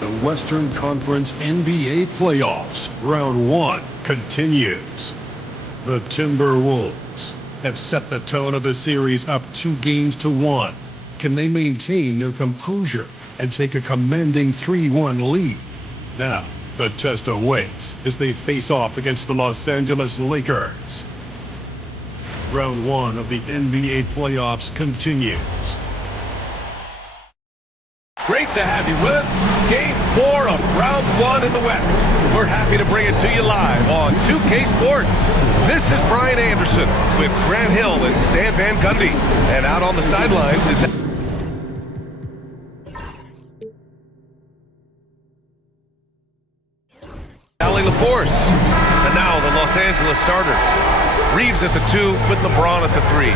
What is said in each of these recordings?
The Western Conference NBA playoffs, round 1, continues. The Timberwolves have set the tone of the series up 2-1. Can they maintain their composure and take a commanding 3-1 lead? Now, the test awaits as they face off against the Los Angeles Lakers. Round 1 of the NBA playoffs continues. Great to have you with us. Game 4 of round 1 in the West. We're happy to bring it to you live on 2K Sports. This is Brian Anderson with Grant Hill and Stan Van Gundy. And out on the sidelines is LAKERS. And now the Los Angeles starters. Reeves at the 2 with LeBron at the 3.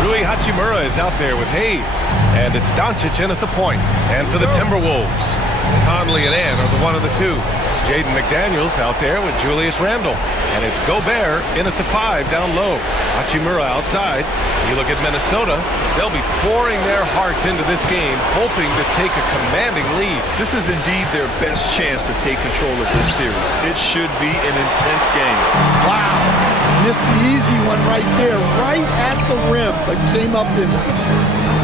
Rui Hachimura is out there with Hayes. And it's Doncic in at the point. And for the Timberwolves, Conley and Ann are the 1 and the 2. Jaden McDaniels out there with Julius Randle. And it's Gobert in at the 5 down low. Hachimura outside. You look at Minnesota, they'll be pouring their hearts into this game, hoping to take a commanding lead. This is indeed their best chance to take control of this series. It should be an intense game. Wow. Missed the easy one right there, right at the rim, but came up empty.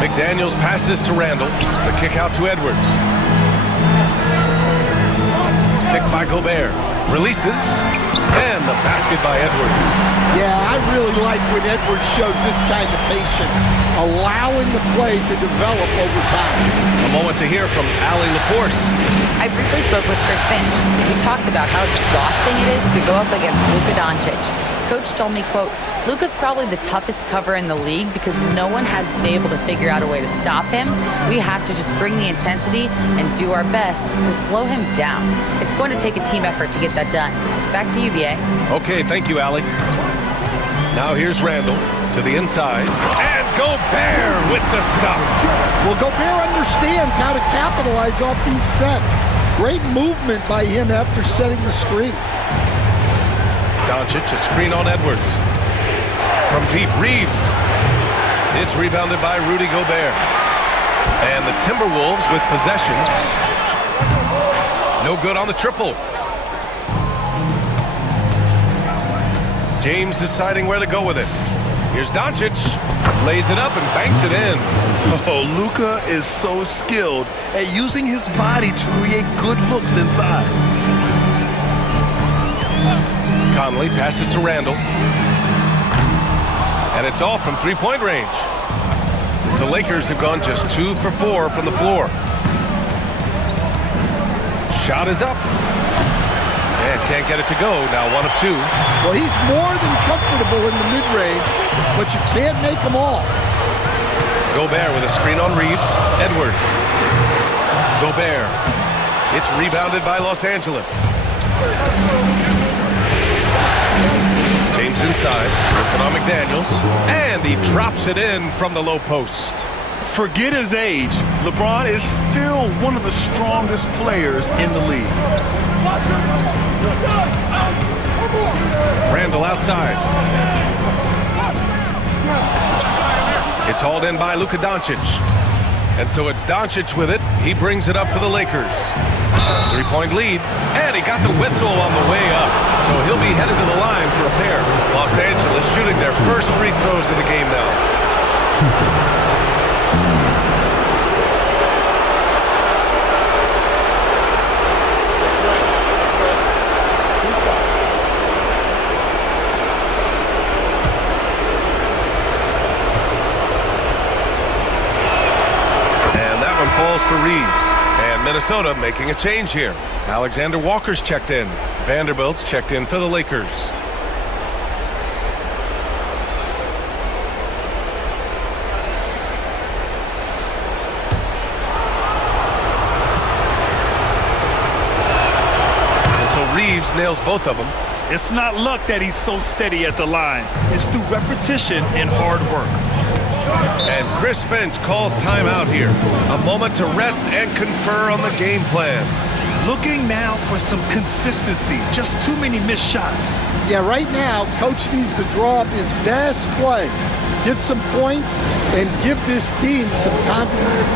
McDaniels passes to Randle. The kick out to Edwards. Picked by Gobert. Releases. And the basket by Edwards. Yeah, I really like when Edwards shows this kind of patience, allowing the play to develop over time. A moment to hear from LAKERS. I briefly spoke with Chris Finch. We talked about how exhausting it is to go up against Luka Doncic. Coach told me, quote, Luka's probably the toughest cover in the league because no one has been able to figure out a way to stop him. We have to just bring the intensity and do our best to slow him down. It's going to take a team effort to get that done. Back to you, BA. Okay, thank you, Allie. Now here's Randle to the inside. And Gobert with the stuff. Well, Gobert understands how to capitalize off these sets. Great movement by him after setting the screen. Doncic, a screen on Edwards. From deep, Reeves. It's rebounded by Rudy Gobert. And the Timberwolves with possession. No good on the triple. James deciding where to go with it. Here's Doncic. Lays it up and banks it in. Oh, Luka is so skilled at using his body to create good looks inside. Conley passes to Randle. And it's off from three-point range. The Lakers have gone just 2 for 4 from the floor. Shot is up. And can't get it to go. Now 1 of 2. Well, he's more than comfortable in the mid-range, but you can't make them all. Gobert with a screen on Reeves. Edwards. Gobert. It's rebounded by Los Angeles. James inside, working on McDaniels, and he drops it in from the low post. Forget his age, LeBron is still one of the strongest players in the league. Randle outside. It's hauled in by Luka Doncic. And so it's Doncic with it. He brings it up for the Lakers. 3-point lead, and he got the whistle on the way up. So he'll be headed to the line for a pair. Los Angeles shooting their first free throws of the game now. And that one falls for Reeves. And Minnesota making a change here. Alexander Walker's checked in. Vanderbilt's checked in for the Lakers. And so Reeves nails both of them. It's not luck that he's so steady at the line. It's through repetition and hard work. And Chris Finch calls timeout here. A moment to rest and confer on the game plan. Looking now for some consistency. Just too many missed shots. Yeah, right now, Coach needs to draw up his best play, get some points, and give this team some confidence.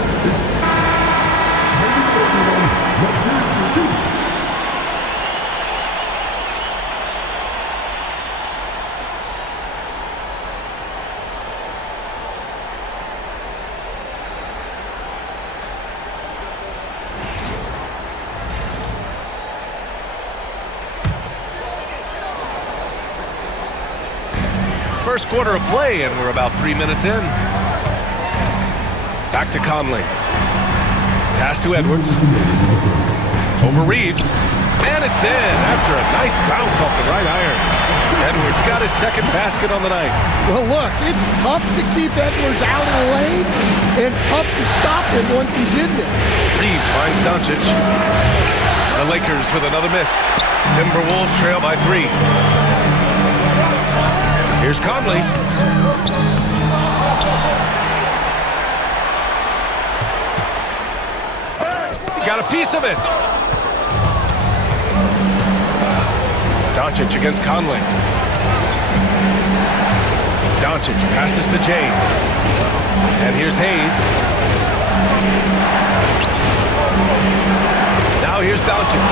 first quarter of play, and we're about 3 minutes in. Back to Conley. Pass to Edwards. Over Reeves. And it's in after a nice bounce off the right iron. Edwards got his second basket on the night. Well, look, it's tough to keep Edwards out of the lane and tough to stop him once he's in there. Reeves finds Doncic. The Lakers with another miss. Timberwolves trail by 3. Here's Conley. Got a piece of it. Doncic against Conley. Doncic passes to James. And here's Hayes. Now here's Doncic.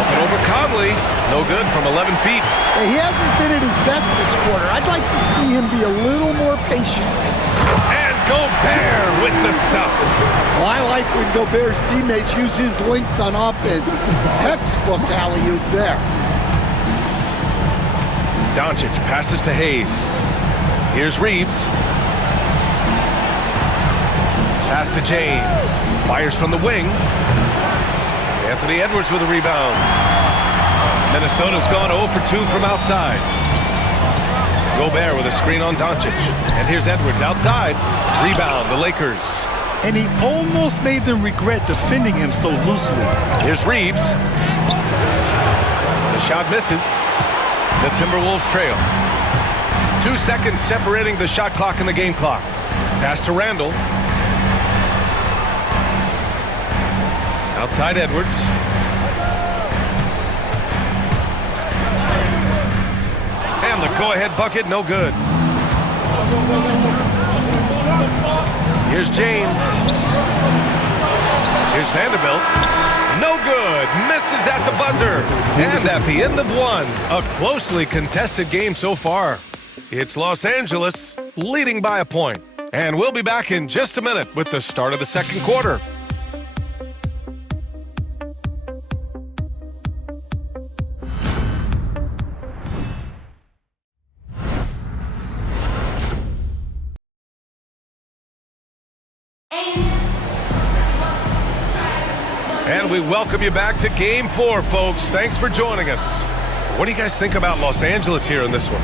Up and over Conley. No good from 11 feet. Hey, he hasn't been at his best this quarter. I'd like to see him be a little more patient. And Gobert with the stuff. Well, I like when Gobert's teammates use his length on offense. Textbook alley-oop there. Doncic passes to Hayes. Here's Reeves. Pass to James. Fires from the wing. Anthony Edwards with a rebound. Minnesota's gone 0 for 2 from outside. Gobert with a screen on Doncic. And here's Edwards outside. Rebound, the Lakers. And he almost made them regret defending him so loosely. Here's Reeves. The shot misses. The Timberwolves trail. 2 seconds separating the shot clock and the game clock. Pass to Randall. Outside Edwards. And the go-ahead bucket, no good. Here's James. Here's Vanderbilt. No good. Misses at the buzzer. And at the end of one, a closely contested game so far. It's Los Angeles leading by a point. And we'll be back in just a minute with the start of the second quarter. And we welcome you back to Game 4, folks. Thanks for joining us. What do you guys think about Los Angeles here in this one?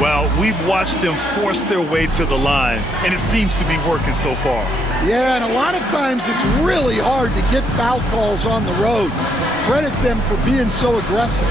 Well, we've watched them force their way to the line, and it seems to be working so far. Yeah, and a lot of times it's really hard to get foul calls on the road. Credit them for being so aggressive.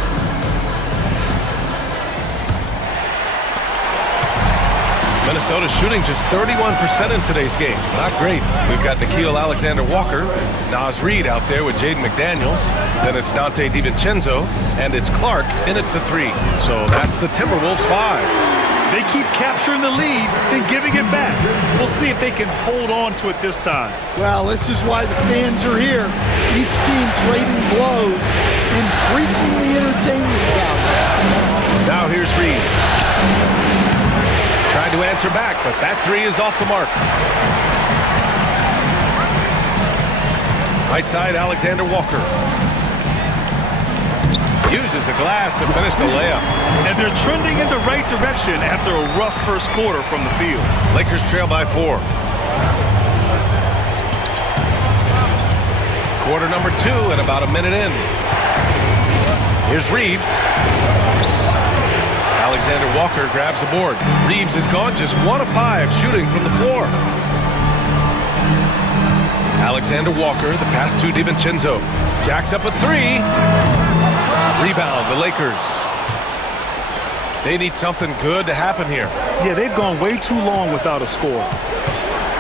Minnesota shooting just 31% in today's game. Not great. We've got Nickeil Alexander-Walker, Naz Reid out there with Jaden McDaniels. Then it's Dante DiVincenzo, and it's Clark in at the 3. So that's the Timberwolves 5. They keep capturing the lead, then giving it back. We'll see if they can hold on to it this time. Well, this is why the fans are here. Each team trading blows, increasingly entertainment value. Now here's Reid. Trying to answer back, but that 3 is off the mark. Right side, Alexander Walker. Uses the glass to finish the layup. And they're trending in the right direction after a rough first quarter from the field. Lakers trail by 4. Quarter number 2 and about a minute in. Here's Reeves. Alexander Walker grabs the board. Reeves is gone just 1 of 5 shooting from the floor. Alexander Walker, the pass to DiVincenzo. Jacks up a 3. Rebound, the Lakers. They need something good to happen here. Yeah, they've gone way too long without a score.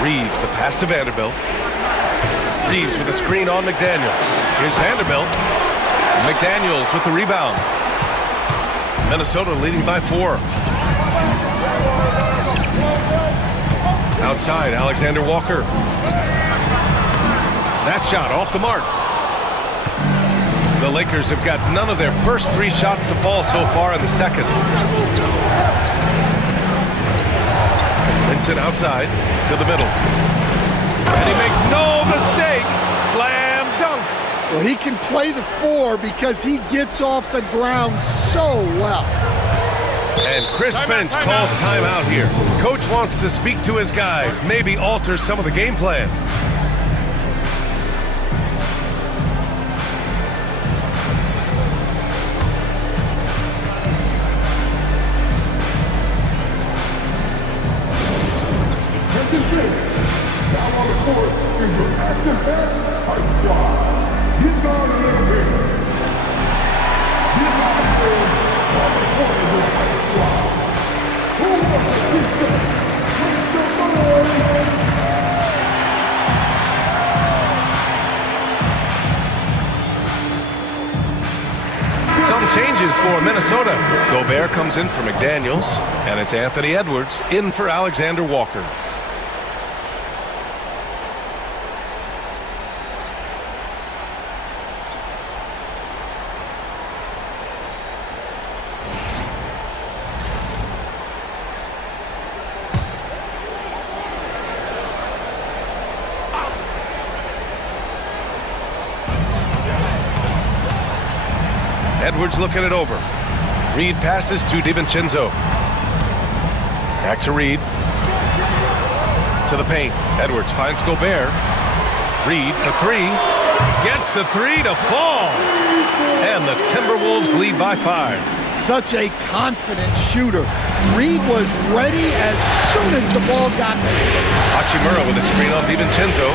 Reeves, the pass to Vanderbilt. Reeves with the screen on McDaniels. Here's Vanderbilt. McDaniels with the rebound. Minnesota leading by 4. Outside, Alexander Walker. That shot off the mark. The Lakers have got none of their first 3 shots to fall so far in the second. Vincent outside to the middle. And he makes no mistake. Slam dunk. Well, he can play the 4 because he gets off the ground so well. And Chris Finch calls timeout here. Coach wants to speak to his guys, maybe alter some of the game plan. Some changes for Minnesota. Gobert comes in for McDaniels, and it's Anthony Edwards in for Alexander Walker. Edwards looking it over. Reed passes to DiVincenzo. Back to Reed. To the paint. Edwards finds Gobert. Reed for three. Gets the three to fall. And the Timberwolves lead by 5. Such a confident shooter. Reed was ready as soon as the ball got there. Hachimura with a screen on DiVincenzo.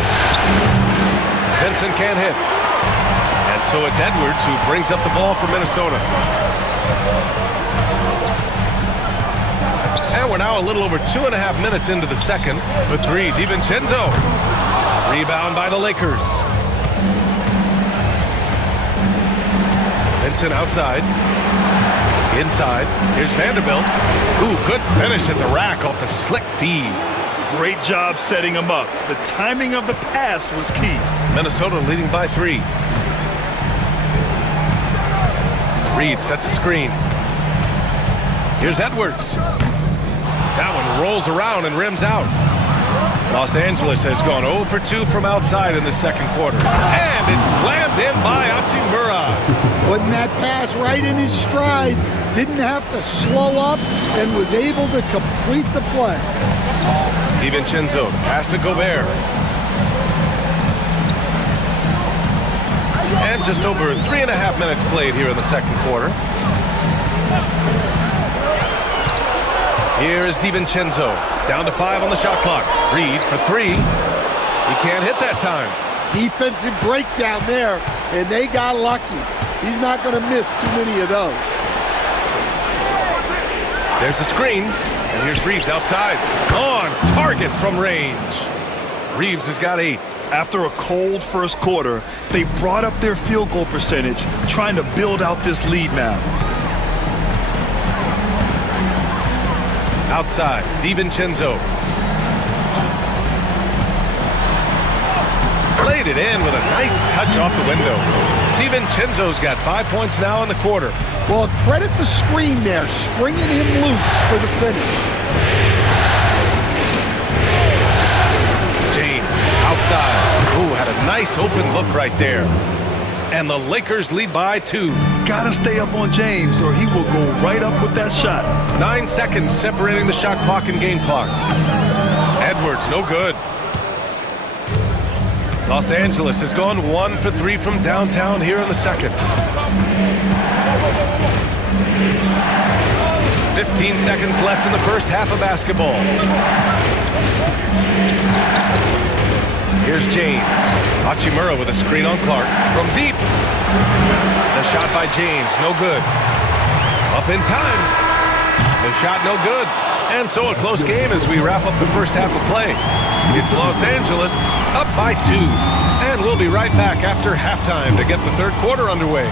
Vincent can't hit. And so it's Edwards who brings up the ball for Minnesota. And we're now a little over 2.5 minutes into the second. For three, DiVincenzo. Rebound by the Lakers. Vincent outside. Inside. Here's Vanderbilt. Ooh, good finish at the rack off the slick feed. Great job setting him up. The timing of the pass was key. Minnesota leading by 3. Reed sets a screen. Here's Edwards. That one rolls around and rims out. Los Angeles has gone 0 for 2 from outside in the second quarter. And it's slammed in by Hachimura. Putting that pass right in his stride. Didn't have to slow up and was able to complete the play. DiVincenzo, pass to Gobert. And just over 3.5 minutes played here in the second quarter. Here is DiVincenzo. Down to 5 on the shot clock. Reed for 3. He can't hit that time. Defensive breakdown there, and they got lucky. He's not going to miss too many of those. There's the screen, and here's Reeves outside. On target from range. Reeves has got 8. After a cold first quarter, they brought up their field goal percentage, trying to build out this lead now. Outside, DiVincenzo. Played it in with a nice touch off the window. DiVincenzo's got 5 points now in the quarter. Well, credit the screen there, springing him loose for the finish. James, outside. Ooh, had a nice open look right there. And the Lakers lead by 2. Gotta stay up on James or he will go right up with that shot. 9 seconds separating the shot clock and game clock. Edwards, no good. Los Angeles has gone 1 for 3 from downtown here in the second. 15 seconds left in the first half of basketball. Here's James. Hachimura with a screen on Clark. From deep. The shot by James, no good. Up in time. The shot no good. And so a close game as we wrap up the first half of play. It's Los Angeles up by 2. And we'll be right back after halftime to get the third quarter underway.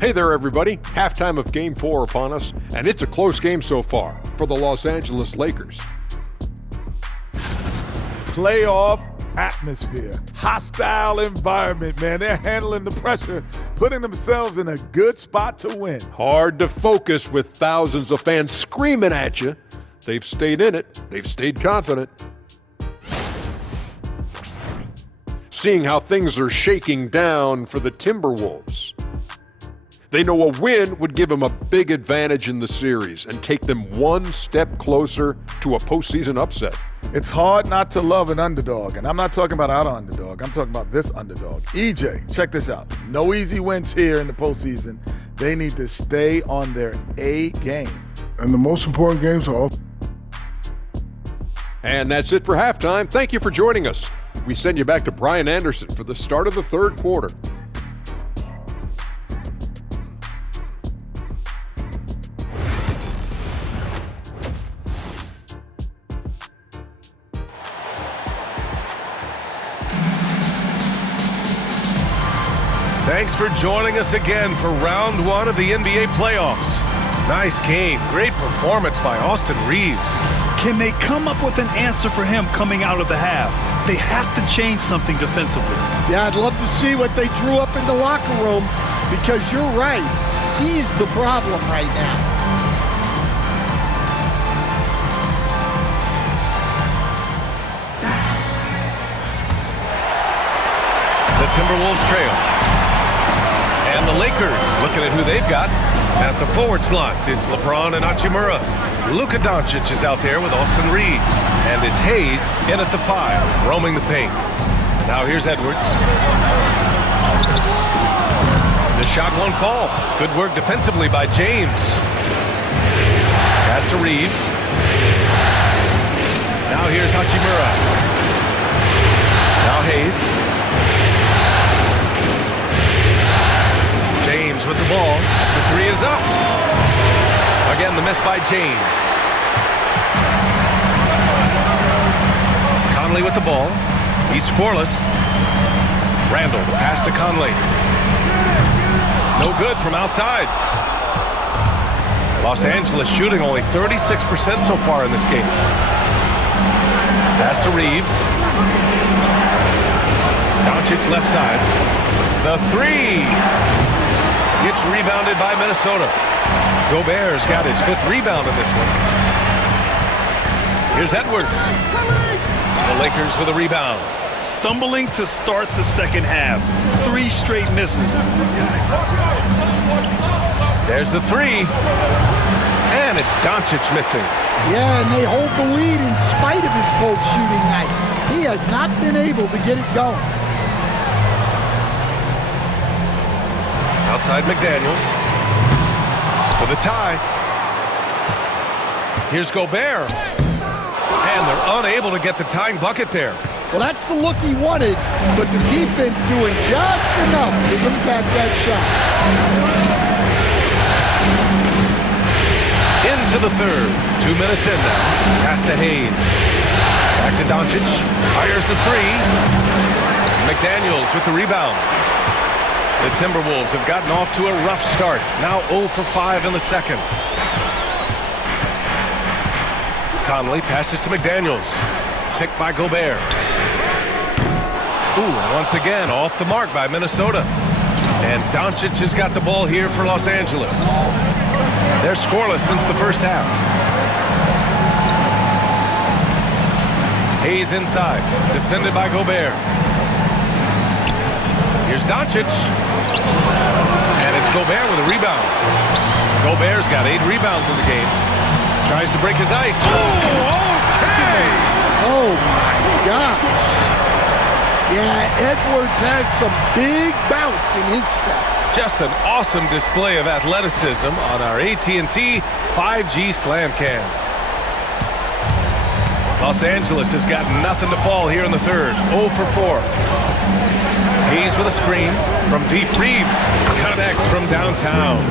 Hey there, everybody. Halftime of Game 4 upon us, and it's a close game so far for the Los Angeles Lakers. playoff atmosphere, hostile environment, man. They're handling the pressure, putting themselves in a good spot to win. Hard to focus with thousands of fans screaming at you. They've stayed in it. They've stayed confident. Seeing how things are shaking down for the Timberwolves. They know a win would give them a big advantage in the series and take them one step closer to a postseason upset. It's hard not to love an underdog, and I'm not talking about our underdog. I'm talking about this underdog. EJ, check this out. No easy wins here in the postseason. They need to stay on their A game. And the most important games are all. And that's it for halftime. Thank you for joining us. We send you back to Brian Anderson for the start of the third quarter. Thanks for joining us again for round one of the NBA playoffs. Nice game. Great performance by Austin Reeves. Can they come up with an answer for him coming out of the half? They have to change something defensively. Yeah, I'd love to see what they drew up in the locker room, because you're right. He's the problem right now. The Timberwolves trail. And the Lakers looking at who they've got at the forward slots. It's LeBron and Hachimura. Luka Doncic is out there with Austin Reeves. And it's Hayes in at the 5, roaming the paint. Now here's Edwards. The shot won't fall. Good work defensively by James. Pass to Reeves. Now here's Hachimura. Now Hayes. James with the ball. The 3 is up. Again, the miss by James. Conley with the ball. He's scoreless. Randall, the pass to Conley. No good from outside. Los Angeles shooting only 36% so far in this game. Pass to Reeves. Doncic left side. The 3. It's rebounded by Minnesota. Gobert's got his 5th rebound in this one. Here's Edwards. The Lakers with a rebound. Stumbling to start the second half. 3 straight misses. There's the 3. And it's Doncic missing. Yeah, and they hold the lead in spite of his cold shooting night. He has not been able to get it going. Outside McDaniels for the tie. Here's Gobert. And they're unable to get the tying bucket there. Well, that's the look he wanted, but the defense doing just enough to impact that shot. Into the third. 2 minutes in now. Pass to Hayes. Back to Doncic. Fires the 3. McDaniels with the rebound. The Timberwolves have gotten off to a rough start. Now 0 for 5 in the second. Conley passes to McDaniels. Picked by Gobert. Ooh, once again off the mark by Minnesota. And Doncic has got the ball here for Los Angeles. They're scoreless since the first half. Hayes inside. Defended by Gobert. Here's Doncic. And it's Gobert with a rebound. Gobert's got 8 rebounds in the game. Tries to break his ice. Oh, okay! Oh, my gosh. Yeah, Edwards has some big bounce in his step. Just an awesome display of athleticism on our AT&T 5G Slam Cam. Los Angeles has got nothing to fall here in the third. 0 for 4. Hayes with a screen from deep. Reeves connects from downtown.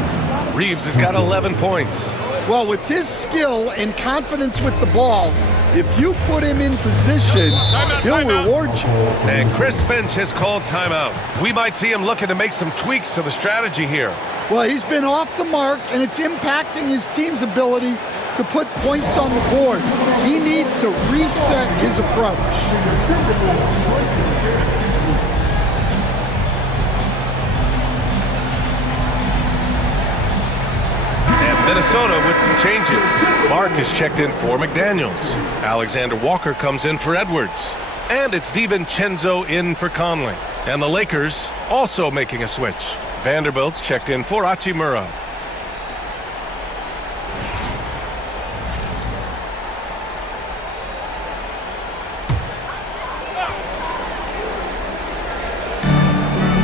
Reeves has got 11 points. Well, with his skill and confidence with the ball, if you put him in position, he'll reward you. And Chris Finch has called timeout. We might see him looking to make some tweaks to the strategy here. Well, he's been off the mark, and it's impacting his team's ability to put points on the board. He needs to reset his approach. Minnesota with some changes. Clark is checked in for McDaniels. Alexander Walker comes in for Edwards. And it's DiVincenzo in for Conley. And the Lakers also making a switch. Vanderbilt's checked in for Hachimura.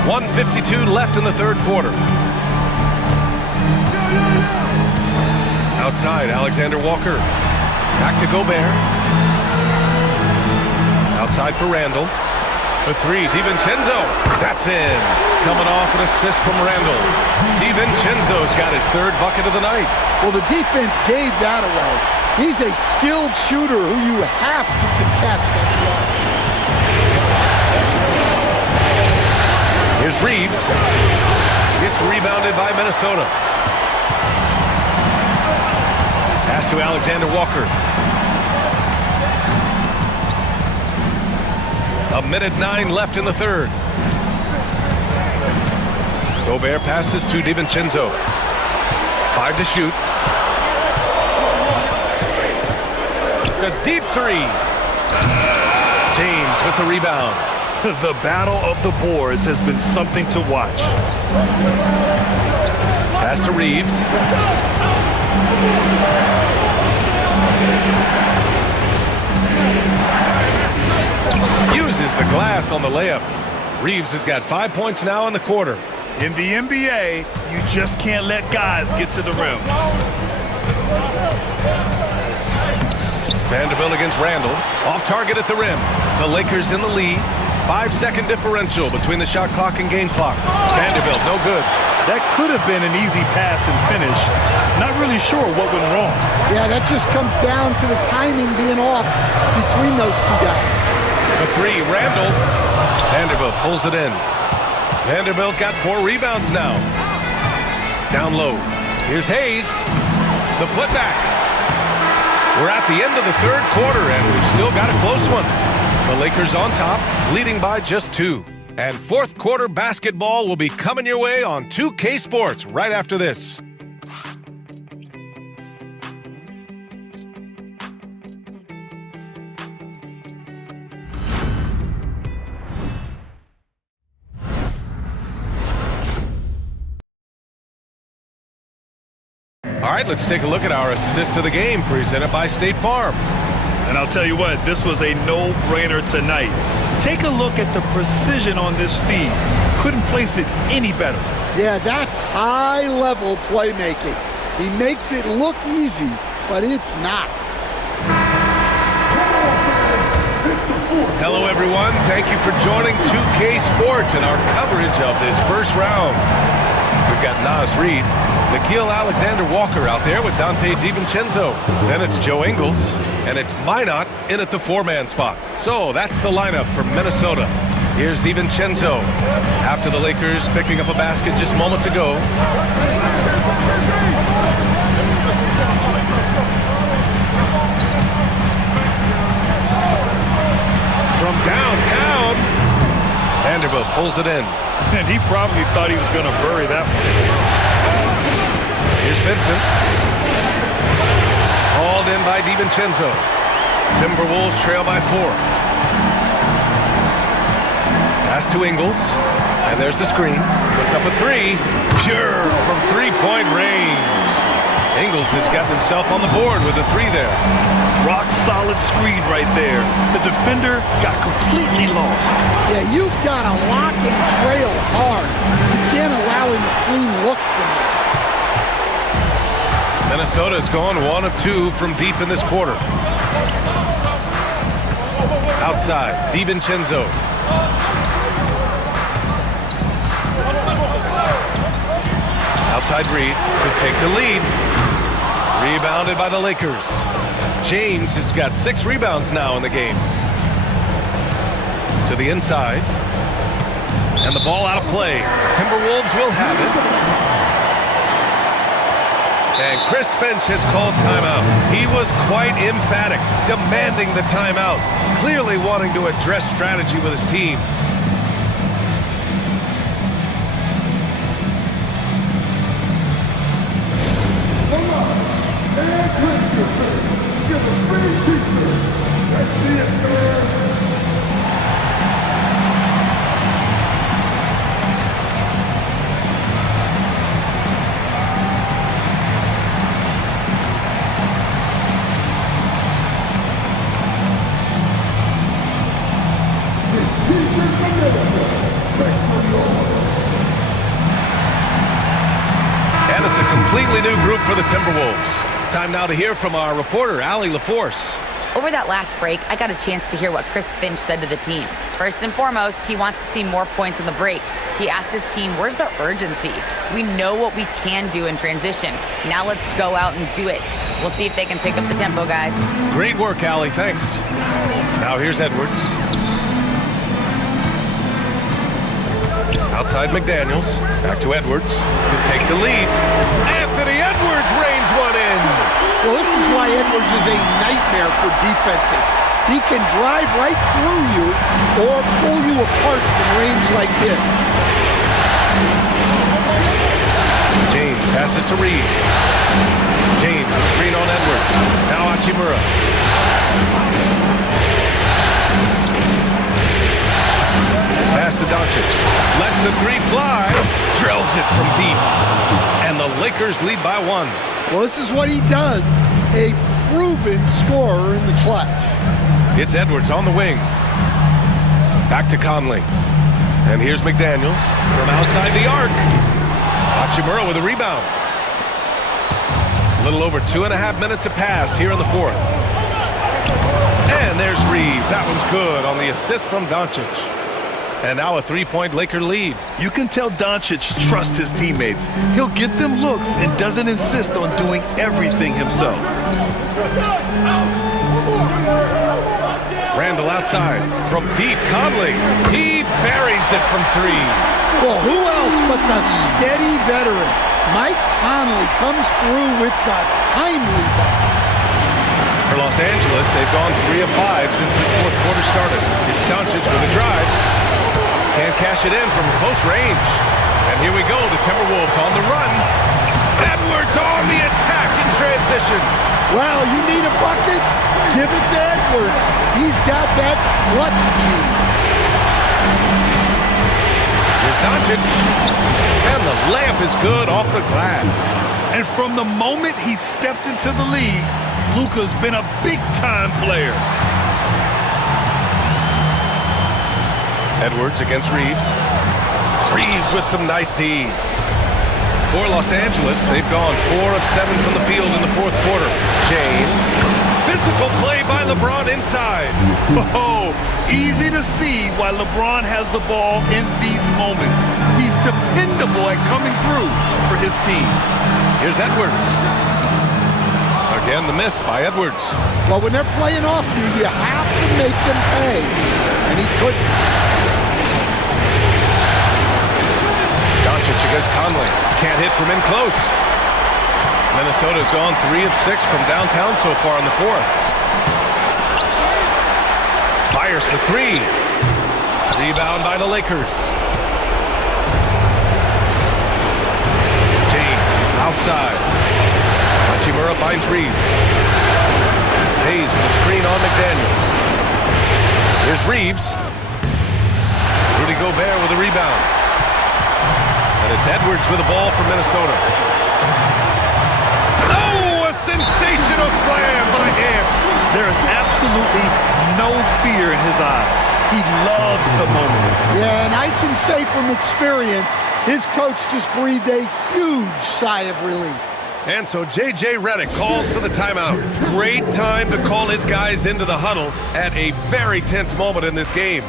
.152 left in the third quarter. Outside, Alexander Walker. Back to Gobert. Outside for Randall. For three, DiVincenzo. That's in. Coming off an assist from Randall. DiVincenzo's got his third bucket of the night. Well, the defense gave that away. He's a skilled shooter who you have to contest at the arc. Here's Reeves. Gets rebounded by Minnesota. Pass to Alexander Walker. A minute 9 left in the third. Gobert passes to DiVincenzo. 5 to shoot. A deep three. James with the rebound. The battle of the boards has been something to watch. Pass to Reeves. Uses the glass on the layup. Reeves has got 5 points now in the quarter. In the NBA, you just can't let guys get to the rim. Vanderbilt against Randall. Off target at the rim. The Lakers in the lead. 5-second differential between the shot clock and game clock. Vanderbilt, no good. That could have been an easy pass and finish. Not really sure what went wrong. Yeah, that just comes down to the timing being off between those two guys. The three, Randall. Vanderbilt pulls it in. Vanderbilt's got 4 rebounds now. Down low. Here's Hayes. The putback. We're at the end of the third quarter, and we've still got a close one. The Lakers on top, leading by just 2. And fourth quarter basketball will be coming your way on 2K Sports right after this. All right, let's take a look at our assist of the game presented by State Farm. And I'll tell you what, this was a no-brainer tonight. Take a look at the precision on this feed. Couldn't place it any better. Yeah, that's high-level playmaking. He makes it look easy, but it's not. Hello, everyone. Thank you for joining 2K Sports and our coverage of this first round. We've got Naz Reid, Nickeil Alexander-Walker out there with Dante DiVincenzo. Then it's Joe Ingles, and it's Minot in at the 4-man spot. So that's the lineup for Minnesota. Here's DiVincenzo after the Lakers picking up a basket just moments ago. From downtown, Vanderbilt pulls it in. And he probably thought he was going to bury that one. Here's Vincent. Hauled in by DiVincenzo. Timberwolves trail by 4. Pass to Ingles. And there's the screen. Puts up a 3. Pure from 3-point range. Ingles has got himself on the board with a 3 there. Rock solid screen right there. The defender got completely lost. Yeah, you've got to lock and trail hard. You can't allow him a clean look from there. Minnesota's gone 1 of 2 from deep in this quarter. Outside, DiVincenzo. Outside Reed to take the lead. Rebounded by the Lakers. James has got 6 rebounds now in the game. To the inside. And the ball out of play. Timberwolves will have it. And Chris Finch has called timeout. He was quite emphatic, demanding the timeout, clearly wanting to address strategy with his team. And it's a completely new group for the Timberwolves. Time now to hear from our reporter, Allie LaForce. Over that last break, I got a chance to hear what Chris Finch said to the team. First and foremost, he wants to see more points on the break. He asked his team, where's the urgency? We know what we can do in transition. Now let's go out and do it. We'll see if they can pick up the tempo, guys. Great work, Allie. Thanks. Now here's Edwards. Outside McDaniels. Back to Edwards to take the lead. Anthony Edwards reins one in. Well, this is why Edwards is a nightmare for defenses. He can drive right through you or pull you apart from range like this. James passes to Reed. James, a screen on Edwards. Now Hachimura. Pass to Doncic. Lets the three fly. Drills it from deep. And the Lakers lead by 1. Well, this is what he does. A proven scorer in the clutch. It's Edwards on the wing. Back to Conley. And here's McDaniels from outside the arc. Hachimura with a rebound. A little over 2.5 minutes have passed here in the 4th. And there's Reeves. That one's good on the assist from Doncic. And now a 3-point Laker lead. You can tell Doncic trusts his teammates. He'll get them looks and doesn't insist on doing everything himself. Randall outside. From deep, Conley. He buries it from 3. Well, who else but the steady veteran? Mike Conley comes through with the timely ball. For Los Angeles, they've gone 3 of 5 since this 4th quarter started. It's Doncic with a drive. Can't cash it in from close range. And here we go, the Timberwolves on the run. Edwards on the attack in transition. Well, you need a bucket? Give it to Edwards. He's got that clutch gene. Here's Doncic. And the layup is good off the glass. And from the moment he stepped into the league, Luka's been a big-time player. Edwards against Reeves. Reeves with some nice D. For Los Angeles, they've gone 4 of 7 from the field in the 4th quarter. James. Physical play by LeBron inside. Oh, easy to see why LeBron has the ball in these moments. He's dependable at coming through for his team. Here's Edwards. Again, the miss by Edwards. But when they're playing off you, you have to make them pay. And he couldn't. Doncic against Conley. Can't hit from in close. Minnesota's gone 3 of 6 from downtown so far in the 4th. Fires for 3. Rebound by the Lakers. James outside. Hachimura finds Reeves. Hayes with a screen on McDaniels. Here's Reeves. Rudy Gobert with a rebound. And it's Edwards with the ball for Minnesota. Oh, a sensational slam by him. There is absolutely no fear in his eyes. He loves the moment. Yeah, and I can say from experience, his coach just breathed a huge sigh of relief. And so J.J. Redick calls for the timeout. Great time to call his guys into the huddle at a very tense moment in this game.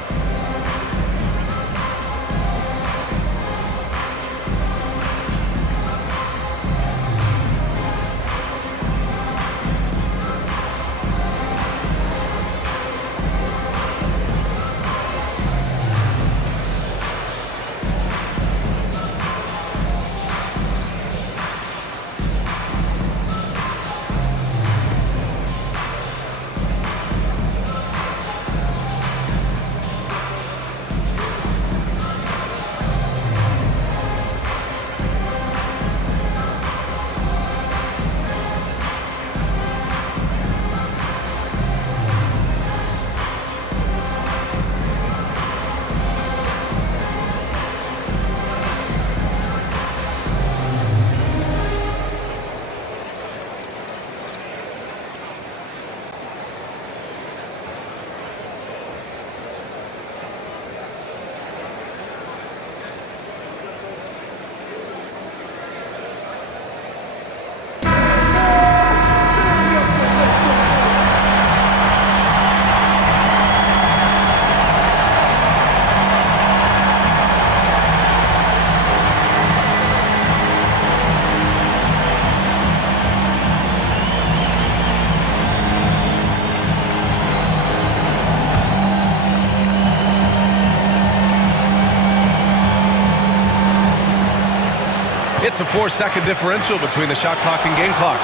It's a 4-second differential between the shot clock and game clock.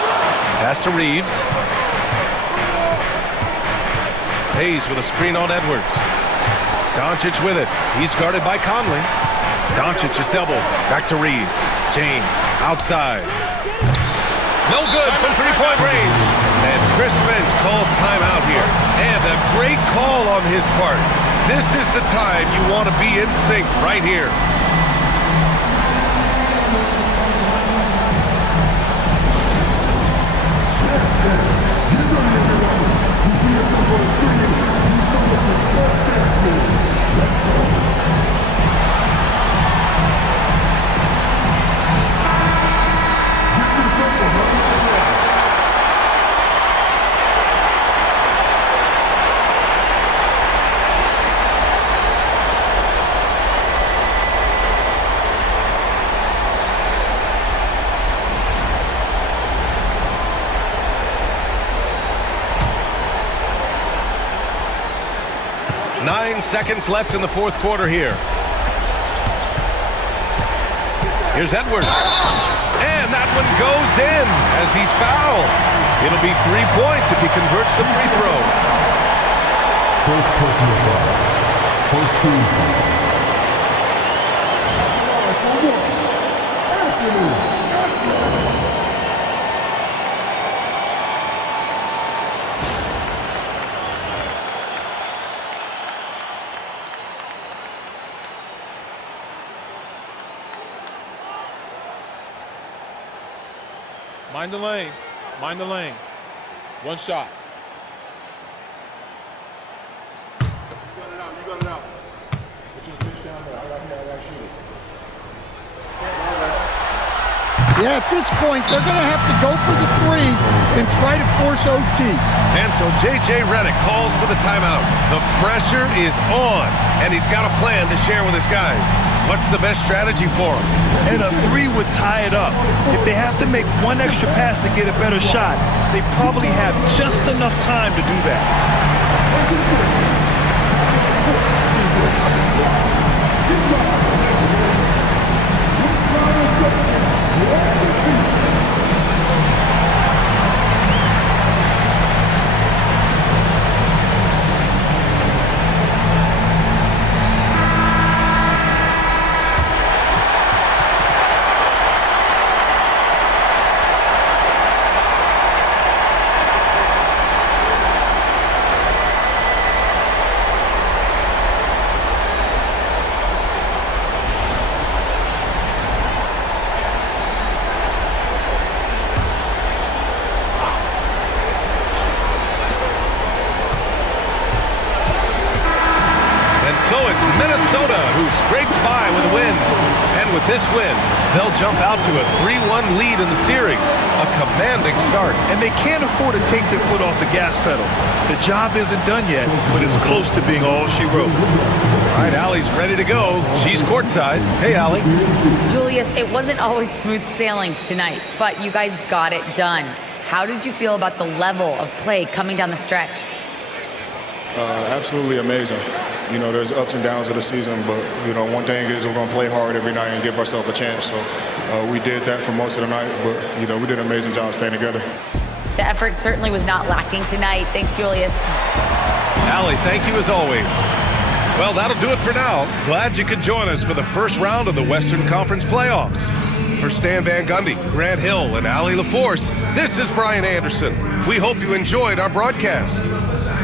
Pass to Reeves. Hayes with a screen on Edwards. Doncic with it. He's guarded by Conley. Doncic is doubled. Back to Reeves. James outside. No good from three-point range. And Chris Finch calls timeout here. And a great call on his part. This is the time you want to be in sync right here. Seconds left in the fourth quarter here. Here's Edwards. And that one goes in as he's fouled. It'll be 3 points if he converts the free throw. First personal foul. First team foul. Mind the lanes. Mind the lanes. One shot. You got it out. Put your fish down there. I got shoot. Yeah, at this point, they're going to have to go for the three and try to force OT. And so J.J. Redick calls for the timeout. The pressure is on, and he's got a plan to share with his guys. What's the best strategy for him? And a three would tie it up. If they have to make one extra pass to get a better shot, they probably have just enough time to do that. This win, they'll jump out to a 3-1 lead in the series. A commanding start. And they can't afford to take their foot off the gas pedal. The job isn't done yet, but it's close to being all she wrote. All right, Allie's ready to go. She's courtside. Hey, Allie. Julius, it wasn't always smooth sailing tonight, but you guys got it done. How did you feel about the level of play coming down the stretch? Absolutely amazing. You know, there's ups and downs of the season, but, you know, one thing is we're going to play hard every night and give ourselves a chance. So we did that for most of the night, but, you know, we did an amazing job staying together. The effort certainly was not lacking tonight. Thanks, Julius. Allie, thank you as always. Well, that'll do it for now. Glad you could join us for the first round of the Western Conference playoffs. For Stan Van Gundy, Grant Hill, and Allie LaForce, this is Brian Anderson. We hope you enjoyed our broadcast.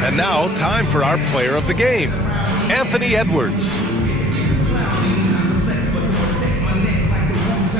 And now, time for our player of the game, Anthony Edwards.